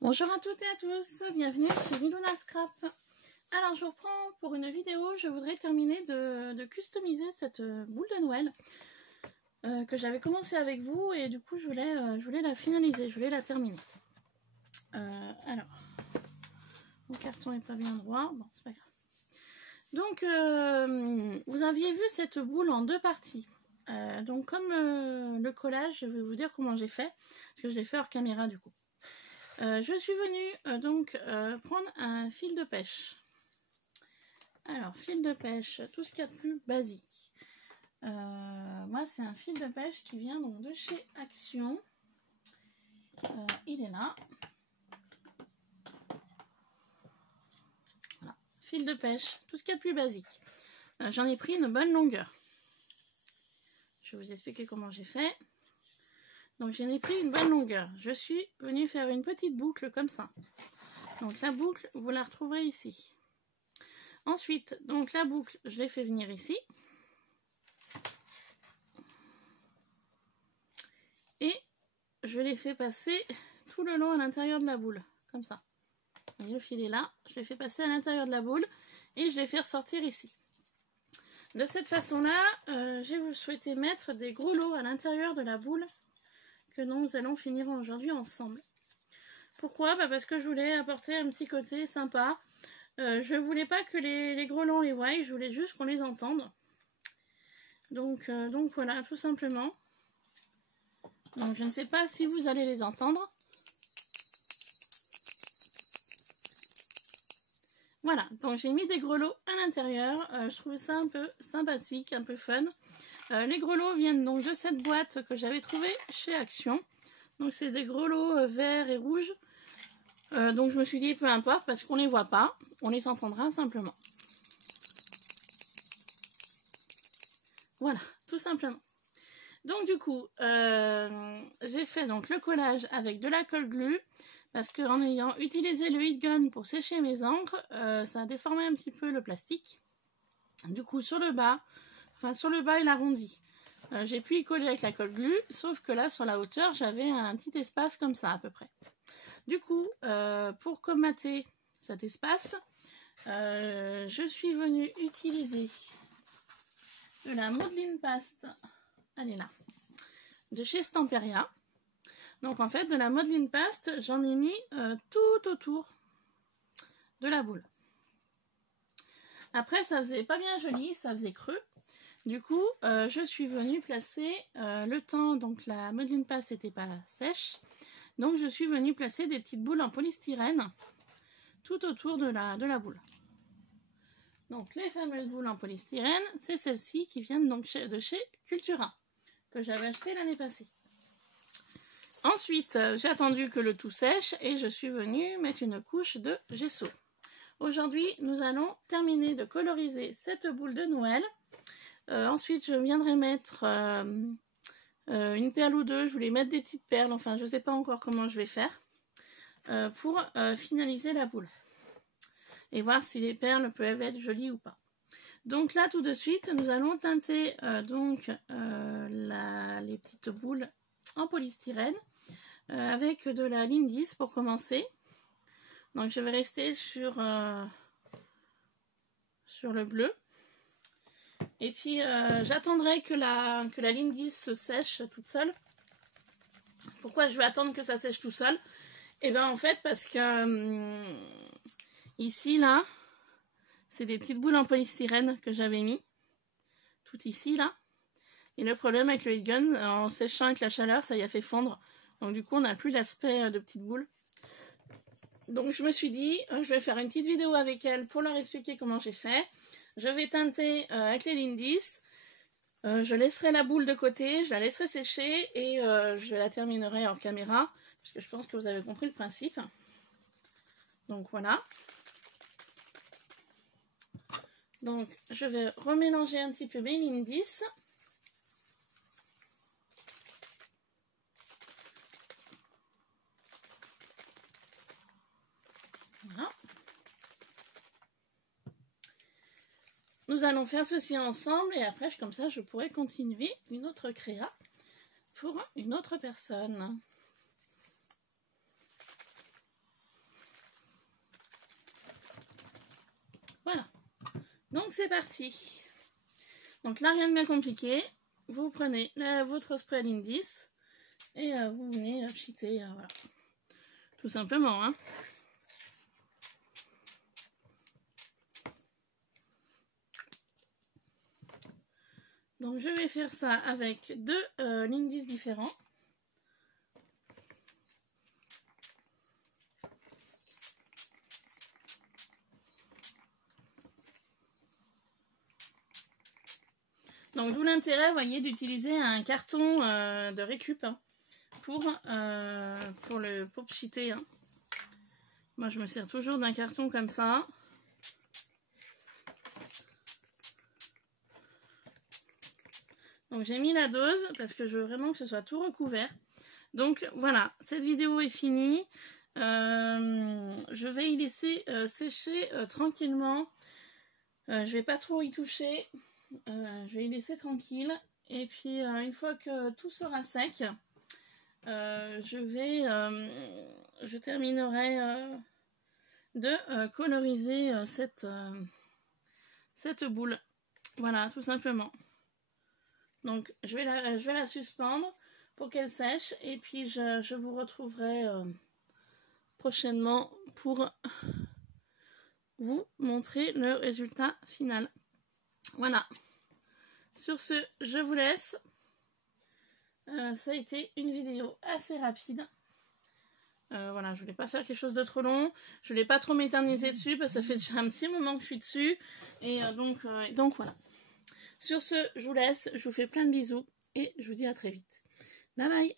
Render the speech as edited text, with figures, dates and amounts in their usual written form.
Bonjour à toutes et à tous, bienvenue chez Miluna Scrap. Alors je reprends pour une vidéo, je voudrais terminer de customiser cette boule de Noël que j'avais commencé avec vous et du coup je voulais la finaliser, je voulais la terminer. Alors, mon carton n'est pas bien droit, bon c'est pas grave. Donc vous aviez vu cette boule en deux parties. Donc comme le collage, je vais vous dire comment j'ai fait, parce que je l'ai fait hors caméra du coup. Je suis venue prendre un fil de pêche. Alors, fil de pêche, tout ce qu'il y a de plus basique. Moi, c'est un fil de pêche qui vient donc de chez Action. Il est là. Voilà. Fil de pêche, tout ce qu'il y a de plus basique. J'en ai pris une bonne longueur. Je vais vous expliquer comment j'ai fait. Donc j'en ai pris une bonne longueur. Je suis venue faire une petite boucle comme ça. Donc la boucle, vous la retrouverez ici. Ensuite, donc la boucle, je l'ai fait venir ici. Et je l'ai fait passer tout le long à l'intérieur de la boule. Comme ça. Et le fil est là. Je l'ai fait passer à l'intérieur de la boule. Et je l'ai fait ressortir ici. De cette façon-là, j'ai souhaité mettre des gros lots à l'intérieur de la boule que nous allons finir aujourd'hui ensemble. Pourquoi? Parce que je voulais apporter un petit côté sympa. Je voulais pas que les grelons les voient, je voulais juste qu'on les entende. Donc voilà, tout simplement. Donc je ne sais pas si vous allez les entendre. Voilà, donc j'ai mis des grelots à l'intérieur. Je trouvais ça un peu sympathique, un peu fun. Les grelots viennent donc de cette boîte que j'avais trouvée chez Action. Donc c'est des grelots verts et rouges. Donc je me suis dit peu importe parce qu'on les voit pas, on les entendra simplement. Voilà, tout simplement. Donc du coup, j'ai fait donc le collage avec de la colle glue parce qu'en ayant utilisé le heat gun pour sécher mes encres, ça a déformé un petit peu le plastique. Du coup sur le bas il arrondi. J'ai pu y coller avec la colle glue, sauf que là sur la hauteur j'avais un petit espace comme ça à peu près. Du coup, pour colmater cet espace, je suis venue utiliser de la modeling paste, elle est là, de chez Stamperia. Donc en fait, de la modeling paste, j'en ai mis tout autour de la boule. Après, ça faisait pas bien joli, ça faisait creux. Du coup, je suis venue placer le temps, donc la modeling paste n'était pas sèche. Donc je suis venue placer des petites boules en polystyrène tout autour de la boule. Donc les fameuses boules en polystyrène, c'est celles-ci qui viennent donc de chez Cultura, que j'avais acheté l'année passée. Ensuite, j'ai attendu que le tout sèche et je suis venue mettre une couche de gesso. Aujourd'hui, nous allons terminer de coloriser cette boule de Noël. Ensuite, je viendrai mettre une perle ou deux, je voulais mettre des petites perles, enfin je ne sais pas encore comment je vais faire pour finaliser la boule et voir si les perles peuvent être jolies ou pas. Donc là tout de suite nous allons teinter les petites boules en polystyrène avec de la ligne 10 pour commencer. Donc je vais rester sur le bleu. Et puis j'attendrai que la ligne 10 se sèche toute seule. Pourquoi je vais attendre que ça sèche tout seul? Et bien en fait parce que ici là, c'est des petites boules en polystyrène que j'avais mis. Tout ici là. Et le problème avec le heat gun, en séchant avec la chaleur, ça y a fait fondre. Donc du coup on n'a plus l'aspect de petites boules. Donc je me suis dit, je vais faire une petite vidéo avec elle pour leur expliquer comment j'ai fait. Je vais teinter avec les lignes 10. Je laisserai la boule de côté, je la laisserai sécher et je la terminerai hors caméra. Parce que je pense que vous avez compris le principe. Donc voilà. Donc je vais remélanger un petit peu mes lignes 10. Voilà. Nous allons faire ceci ensemble et après, comme ça, je pourrai continuer une autre créa pour une autre personne. Donc c'est parti. Donc là, rien de bien compliqué. Vous prenez votre spray Lindis et vous venez pchiter, voilà. Tout simplement, hein. Donc je vais faire ça avec deux Lindis différents. Donc d'où l'intérêt, vous voyez, d'utiliser un carton de récup, hein, pour pchiter, hein. Moi je me sers toujours d'un carton comme ça. Donc j'ai mis la dose parce que je veux vraiment que ce soit tout recouvert. Donc voilà, cette vidéo est finie. Je vais y laisser sécher tranquillement. Je vais pas trop y toucher. Je vais y laisser tranquille. Et puis une fois que tout sera sec, je terminerai de coloriser cette boule. Voilà, tout simplement. Donc je vais la suspendre pour qu'elle sèche et puis je vous retrouverai prochainement pour vous montrer le résultat final. Voilà. Sur ce, je vous laisse. Ça a été une vidéo assez rapide. Voilà, je voulais pas faire quelque chose de trop long. Je voulais pas trop m'éterniser dessus parce que ça fait déjà un petit moment que je suis dessus. Et donc voilà. Sur ce, je vous laisse, je vous fais plein de bisous et je vous dis à très vite. Bye bye!